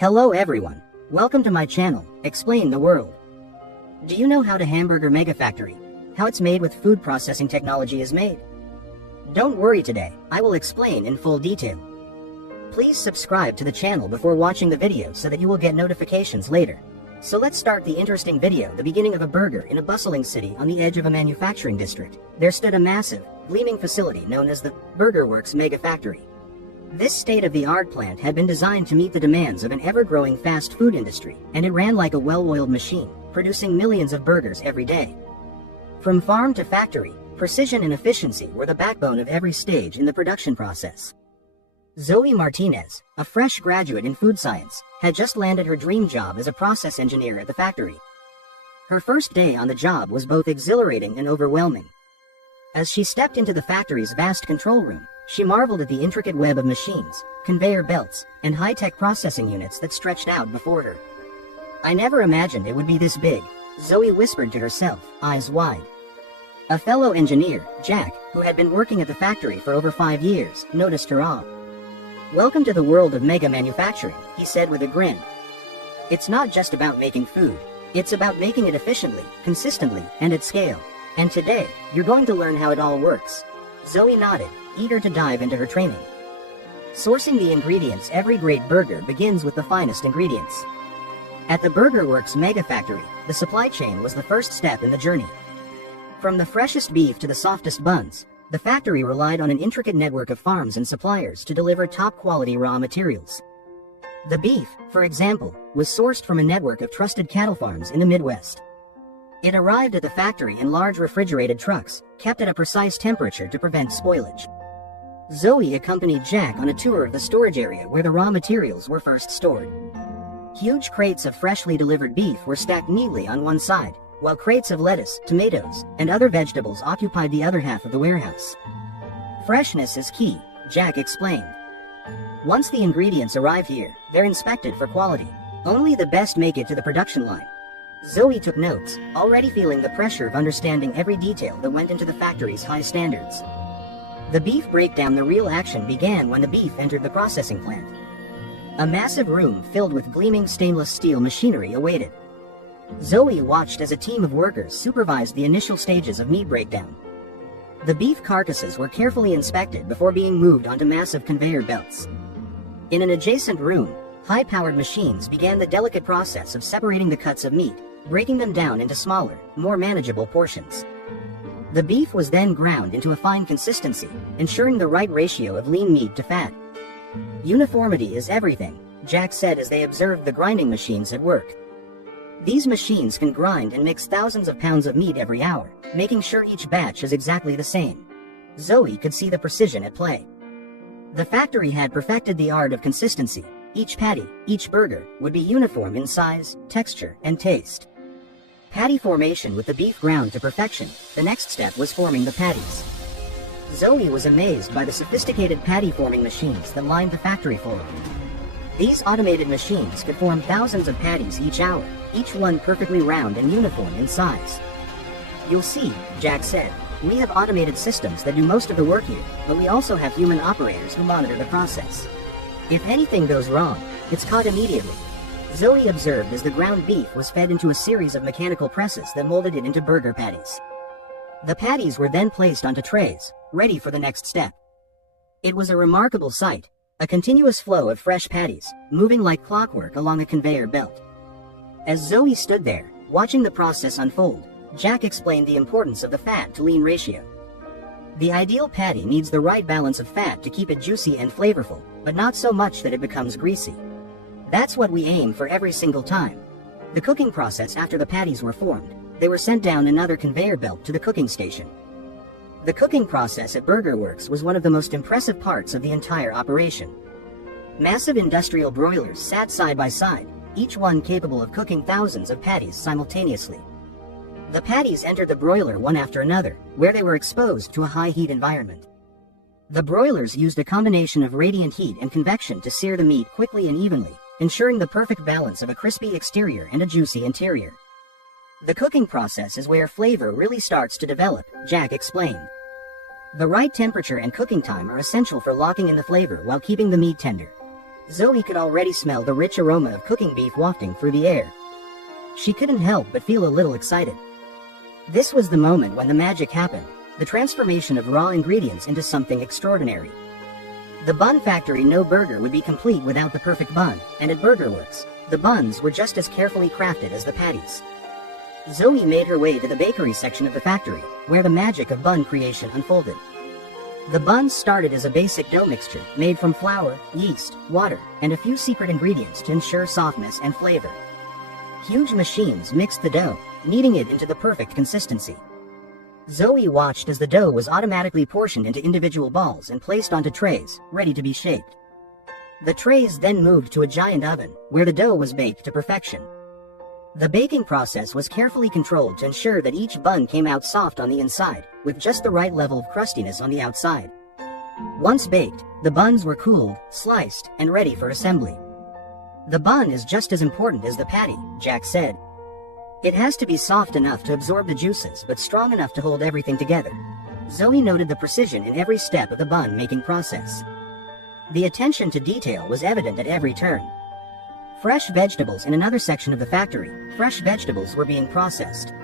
Hello everyone, welcome to my channel, Explain the World. Do you know how the Hamburger Mega Factory, how it's made with food processing technology is made? Don't worry today, I will explain in full detail. Please subscribe to the channel before watching the video so that you will get notifications later. So let's start the interesting video. The beginning of a burger in a bustling city on the edge of a manufacturing district. There stood a massive, gleaming facility known as the Burger Works Mega Factory. This state-of-the-art plant had been designed to meet the demands of an ever-growing fast food industry, and it ran like a well-oiled machine, producing millions of burgers every day. From farm to factory, precision and efficiency were the backbone of every stage in the production process. Zoe Martinez, a fresh graduate in food science, had just landed her dream job as a process engineer at the factory. Her first day on the job was both exhilarating and overwhelming. As she stepped into the factory's vast control room, she marveled at the intricate web of machines, conveyor belts, and high-tech processing units that stretched out before her. "I never imagined it would be this big," Zoe whispered to herself, eyes wide. A fellow engineer, Jack, who had been working at the factory for over 5 years, noticed her awe. "Welcome to the world of mega manufacturing," he said with a grin. "It's not just about making food, it's about making it efficiently, consistently, and at scale. And today, you're going to learn how it all works." Zoe nodded, eager to dive into her training. Sourcing the ingredients. Every great burger begins with the finest ingredients. At the Burger Works Mega Factory, the supply chain was the first step in the journey. From the freshest beef to the softest buns, the factory relied on an intricate network of farms and suppliers to deliver top-quality raw materials. The beef, for example, was sourced from a network of trusted cattle farms in the Midwest. It arrived at the factory in large refrigerated trucks, kept at a precise temperature to prevent spoilage. Zoe accompanied Jack on a tour of the storage area where the raw materials were first stored. Huge crates of freshly delivered beef were stacked neatly on one side, while crates of lettuce, tomatoes, and other vegetables occupied the other half of the warehouse. "Freshness is key," Jack explained. "Once the ingredients arrive here, they're inspected for quality. Only the best make it to the production line." Zoe took notes, already feeling the pressure of understanding every detail that went into the factory's high standards. The beef breakdown. The real action began when the beef entered the processing plant. A massive room filled with gleaming stainless steel machinery awaited. Zoe watched as a team of workers supervised the initial stages of meat breakdown. The beef carcasses were carefully inspected before being moved onto massive conveyor belts. In an adjacent room, high-powered machines began the delicate process of separating the cuts of meat, breaking them down into smaller, more manageable portions. The beef was then ground into a fine consistency, ensuring the right ratio of lean meat to fat. "Uniformity is everything," Jack said as they observed the grinding machines at work. "These machines can grind and mix thousands of pounds of meat every hour, making sure each batch is exactly the same." Zoe could see the precision at play. The factory had perfected the art of consistency. Each patty, each burger, would be uniform in size, texture, and taste. Patty formation. With the beef ground to perfection, the next step was forming the patties. Zoe was amazed by the sophisticated patty forming machines that lined the factory floor. These automated machines could form thousands of patties each hour, each one perfectly round and uniform in size. "You'll see," Jack said, "we have automated systems that do most of the work here, but we also have human operators who monitor the process. If anything goes wrong, it's caught immediately." Zoe observed as the ground beef was fed into a series of mechanical presses that molded it into burger patties. The patties were then placed onto trays, ready for the next step. It was a remarkable sight, a continuous flow of fresh patties, moving like clockwork along a conveyor belt. As Zoe stood there, watching the process unfold, Jack explained the importance of the fat to lean ratio. The ideal patty needs the right balance of fat to keep it juicy and flavorful, but not so much that it becomes greasy. That's what we aim for every single time. The cooking process. After the patties were formed, they were sent down another conveyor belt to the cooking station. The cooking process at Burger Works was one of the most impressive parts of the entire operation. Massive industrial broilers sat side by side, each one capable of cooking thousands of patties simultaneously. The patties entered the broiler one after another, where they were exposed to a high-heat environment. The broilers used a combination of radiant heat and convection to sear the meat quickly and evenly, ensuring the perfect balance of a crispy exterior and a juicy interior. "The cooking process is where flavor really starts to develop," Jack explained. "The right temperature and cooking time are essential for locking in the flavor while keeping the meat tender." Zoe could already smell the rich aroma of cooking beef wafting through the air. She couldn't help but feel a little excited. This was the moment when the magic happened, the transformation of raw ingredients into something extraordinary. The Bun Factory No Burger would be complete without the perfect bun, and at BurgerWorks, the buns were just as carefully crafted as the patties. Zoe made her way to the bakery section of the factory, where the magic of bun creation unfolded. The buns started as a basic dough mixture made from flour, yeast, water, and a few secret ingredients to ensure softness and flavor. Huge machines mixed the dough, kneading it into the perfect consistency. Zoe watched as the dough was automatically portioned into individual balls and placed onto trays, ready to be shaped. The trays then moved to a giant oven, where the dough was baked to perfection. The baking process was carefully controlled to ensure that each bun came out soft on the inside, with just the right level of crustiness on the outside. Once baked, the buns were cooled, sliced, and ready for assembly. "The bun is just as important as the patty," Jack said. "It has to be soft enough to absorb the juices but strong enough to hold everything together." Zoe noted the precision in every step of the bun-making process. The attention to detail was evident at every turn. Fresh vegetables in another section of the factory, fresh vegetables were being processed.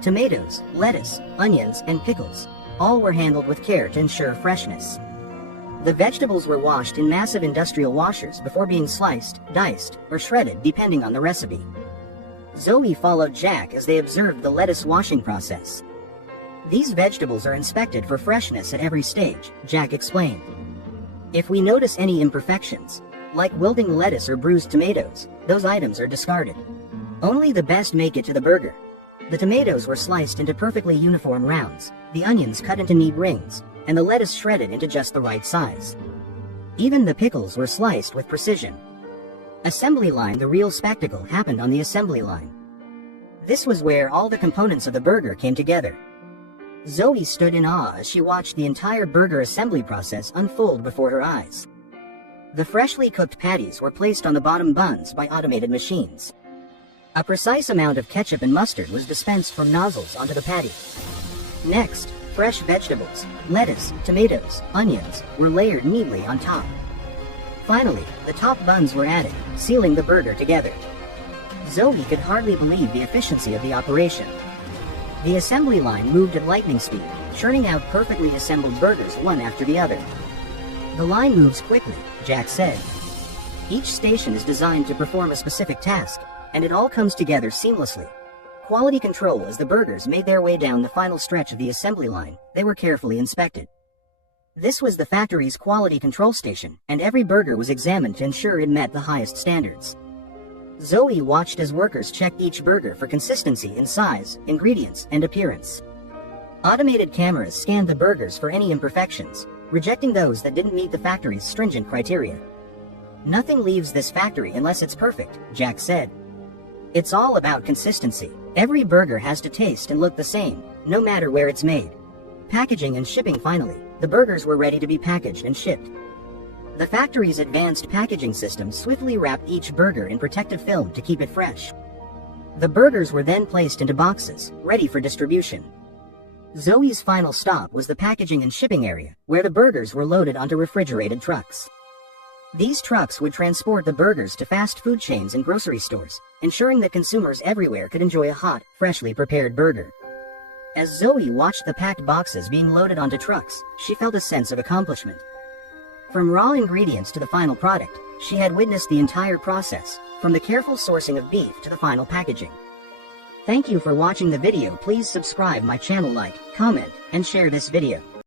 Tomatoes, lettuce, onions, and pickles, all were handled with care to ensure freshness. The vegetables were washed in massive industrial washers before being sliced, diced, or shredded depending on the recipe. Zoe followed Jack as they observed the lettuce washing process. "These vegetables are inspected for freshness at every stage," Jack explained. "If we notice any imperfections, like wilting lettuce or bruised tomatoes, those items are discarded. Only the best make it to the burger." The tomatoes were sliced into perfectly uniform rounds, the onions cut into neat rings, and the lettuce shredded into just the right size. Even the pickles were sliced with precision. Assembly line. The real spectacle happened on the assembly line. This was where all the components of the burger came together. Zoe stood in awe as she watched the entire burger assembly process unfold before her eyes. The freshly cooked patties were placed on the bottom buns by automated machines. A precise amount of ketchup and mustard was dispensed from nozzles onto the patty. Next, fresh vegetables, lettuce, tomatoes, onions, were layered neatly on top. Finally, the top buns were added, sealing the burger together. Zoe could hardly believe the efficiency of the operation. The assembly line moved at lightning speed, churning out perfectly assembled burgers one after the other. "The line moves quickly," Jack said. "Each station is designed to perform a specific task, and it all comes together seamlessly." Quality control. As the burgers made their way down the final stretch of the assembly line, they were carefully inspected. This was the factory's quality control station, and every burger was examined to ensure it met the highest standards. Zoe watched as workers checked each burger for consistency in size, ingredients, and appearance. Automated cameras scanned the burgers for any imperfections, rejecting those that didn't meet the factory's stringent criteria. "Nothing leaves this factory unless it's perfect," Jack said. "It's all about consistency. Every burger has to taste and look the same, no matter where it's made." Packaging and shipping. Finally, the burgers were ready to be packaged and shipped. The factory's advanced packaging system swiftly wrapped each burger in protective film to keep it fresh. The burgers were then placed into boxes, ready for distribution. Zoe's final stop was the packaging and shipping area, where the burgers were loaded onto refrigerated trucks. These trucks would transport the burgers to fast food chains and grocery stores, ensuring that consumers everywhere could enjoy a hot, freshly prepared burger. As Zoe watched the packed boxes being loaded onto trucks, she felt a sense of accomplishment. From raw ingredients to the final product, she had witnessed the entire process, from the careful sourcing of beef to the final packaging. Thank you for watching the video. Please subscribe my channel, like, comment, and share this video.